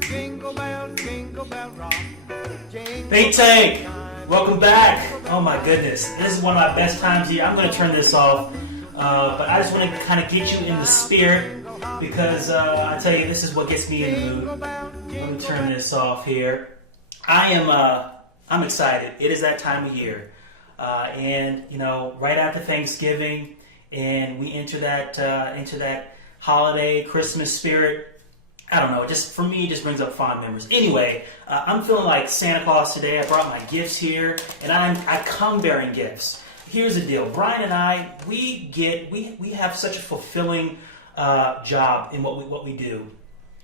jingle bell rock. Think Tank, welcome back. Oh my goodness, this is one of my best times here. I'm going to turn this off, but I just want to kind of get you in the spirit because I tell you, this is what gets me in the mood. Let me turn this off here. I'm excited. It is that time of year, and you know, right after Thanksgiving, and we enter that holiday Christmas spirit. I don't know, just for me, it just brings up fond memories. Anyway, I'm feeling like Santa Claus today. I brought my gifts here, and I come bearing gifts. Here's the deal: Brian and I, we have such a fulfilling job in what we do.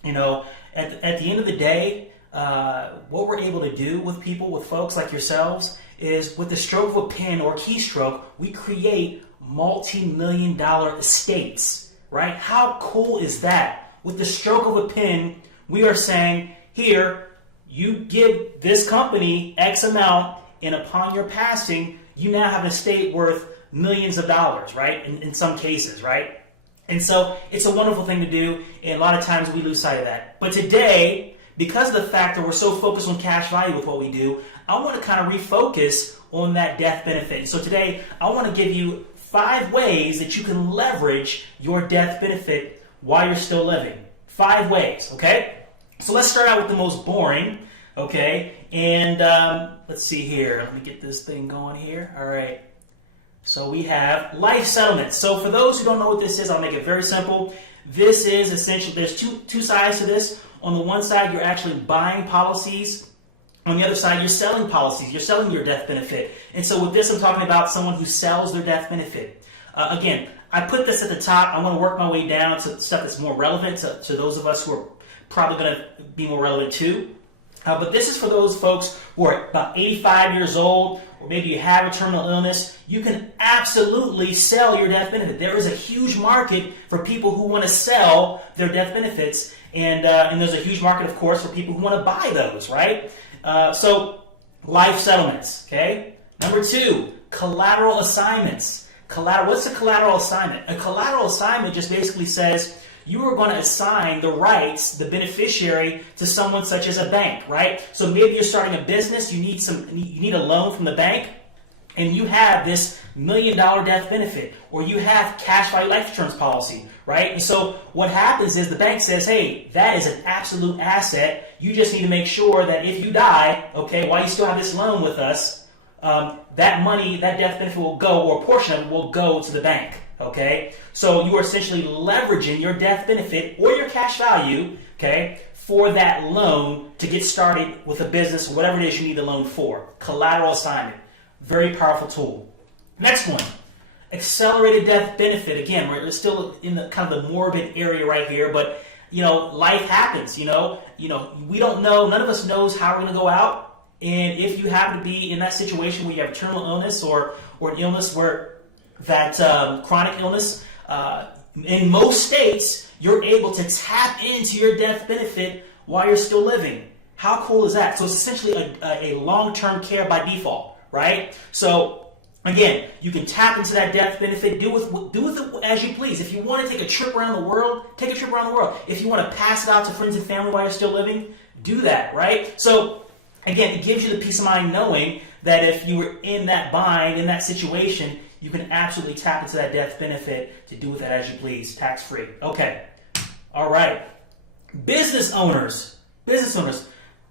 You know, at the end of the day, what we're able to do with people, with folks like yourselves, is with the stroke of a pen or keystroke, we create multi-million-dollar estates. Right? How cool is that? With the stroke of a pen, we are saying, here, you give this company X amount, and upon your passing, you now have an estate worth millions of dollars, right? In some cases, right? And so it's a wonderful thing to do, and a lot of times we lose sight of that. But today, because of the fact that we're so focused on cash value with what we do, I want to kind of refocus on that death benefit. So today, I want to give you 5 ways that you can leverage your death benefit while you're still living. 5 ways, okay? So let's start out with the most boring, okay? And let's see here. Let me get this thing going here. All right. So we have life settlements. So for those who don't know what this is, I'll make it very simple. This is essentially, there's two sides to this. On the one side, you're actually buying policies. On the other side, you're selling policies. You're selling your death benefit. And so with this, I'm talking about someone who sells their death benefit. Again, I put this at the top. I want to work my way down to stuff that's more relevant to those of us who are probably going to be more relevant too. But this is for those folks who are about 85 years old, or maybe you have a terminal illness. You can absolutely sell your death benefit. There is a huge market for people who want to sell their death benefits, and there's a huge market, of course, for people who want to buy those, right? So life settlements, okay? Number 2, collateral assignments. What's a collateral assignment? A collateral assignment just basically says you are going to assign the rights, the beneficiary, to someone such as a bank, right? So maybe you're starting a business, you need a loan from the bank, and you have this $1 million death benefit, or you have cash value life insurance policy, right? And so what happens is the bank says, hey, that is an absolute asset. You just need to make sure that if you die, okay, while you still have this loan with us, that money, that death benefit will go, or a portion of it will go to the bank, okay? So you are essentially leveraging your death benefit or your cash value, okay, for that loan to get started with a business or whatever it is you need the loan for. Collateral assignment. Very powerful tool. Next one, accelerated death benefit. Again, we're still in the kind of the morbid area right here, but you know, life happens, you know, we don't know, none of us knows how we're going to go out. And if you happen to be in that situation where you have a terminal illness or an illness where that chronic illness, in most states, you're able to tap into your death benefit while you're still living. How cool is that? So it's essentially a long-term care by default, right? So again, you can tap into that death benefit, do with it as you please. If you want to take a trip around the world, take a trip around the world. If you want to pass it out to friends and family while you're still living, do that, right? So again, it gives you the peace of mind knowing that if you were in that bind, in that situation, you can absolutely tap into that death benefit to do with that as you please, tax-free. Okay. All right. Business owners,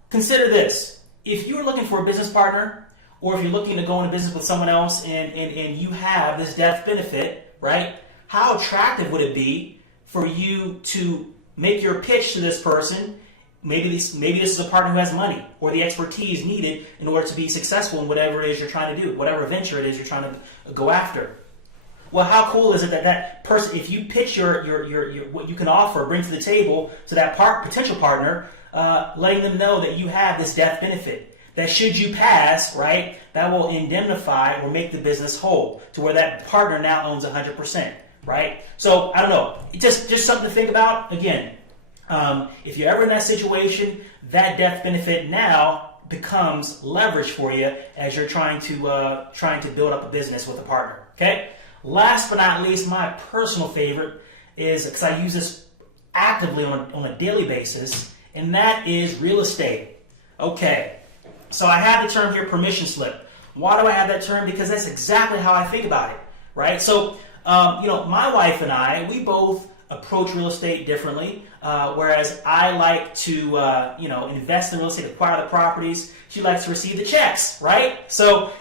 consider this. If you're looking for a business partner, or if you're looking to go into business with someone else and you have this death benefit, right? How attractive would it be for you to make your pitch to this person? Maybe this is a partner who has money or the expertise needed in order to be successful in whatever it is you're trying to do, whatever venture it is you're trying to go after. Well, how cool is it that person, if you pitch your what you can offer, bring to the table to that potential partner, letting them know that you have this death benefit, that should you pass, right, that will indemnify or make the business whole to where that partner now owns 100%, right? So I don't know, just something to think about. Again, if you're ever in that situation, that death benefit now becomes leverage for you as you're trying to build up a business with a partner. Okay. Last but not least, my personal favorite is, because I use this actively on a daily basis, and that is real estate. Okay, so I have the term here, permission slip. Why do I have that term? Because that's exactly how I think about it, right? So, my wife and I, we both approach real estate differently. Whereas I like to, invest in real estate, acquire the properties. She likes to receive the checks, right? So,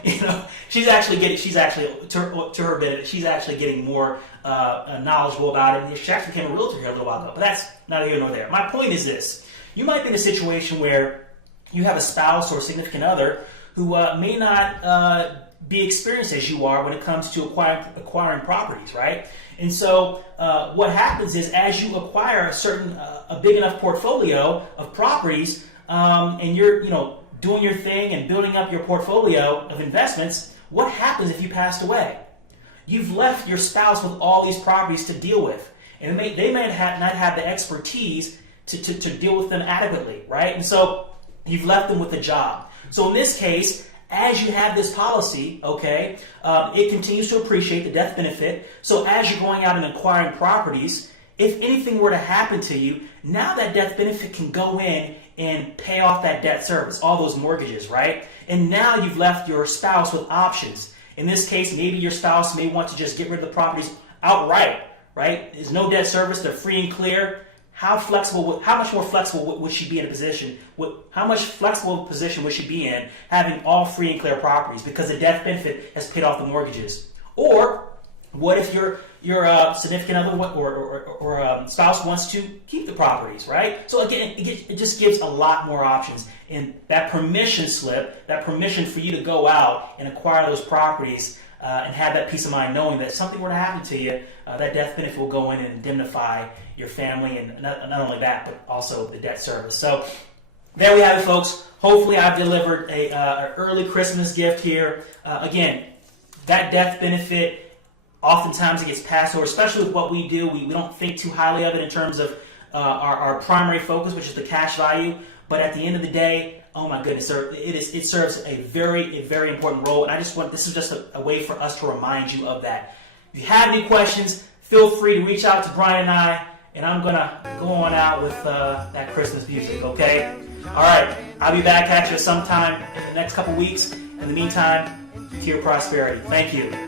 she's actually to her benefit, she's actually getting more knowledgeable about it. She actually became a realtor here a little while ago, but that's neither here nor there. My point is this: you might be in a situation where you have a spouse or a significant other who may not be experienced as you are when it comes to acquiring properties, right? And so what happens is, as you acquire a big enough portfolio of properties, and you're doing your thing and building up your portfolio of investments, what happens if you passed away? You've left your spouse with all these properties to deal with, and they may not have the expertise to deal with them adequately, right? And so you've left them with a job. So in this case, as you have this policy, okay, it continues to appreciate the death benefit. So as you're going out and acquiring properties, if anything were to happen to you, now that death benefit can go in and pay off that debt service, all those mortgages, right? And now you've left your spouse with options. In this case, maybe your spouse may want to just get rid of the properties outright, right? There's no debt service, they're free and clear. How much more flexible would she be in a position? How much flexible position would she be in having all free and clear properties because the death benefit has paid off the mortgages? Or what if your significant other or spouse wants to keep the properties, right? So again, it just gives a lot more options. And that permission slip, that permission for you to go out and acquire those properties and have that peace of mind knowing that if something were to happen to you, that death benefit will go in and indemnify your family, and not only that, but also the debt service. So there we have it, folks. Hopefully I've delivered an early Christmas gift here. Again, that death benefit, oftentimes it gets passed over, especially with what we do. We don't think too highly of it in terms of our primary focus, which is the cash value. But at the end of the day, oh my goodness, it serves a very important role. And this is just a way for us to remind you of that. If you have any questions, feel free to reach out to Brian and I, and I'm going to go on out with that Christmas music, okay? All right, I'll be back at you sometime in the next couple weeks. In the meantime, to your prosperity. Thank you.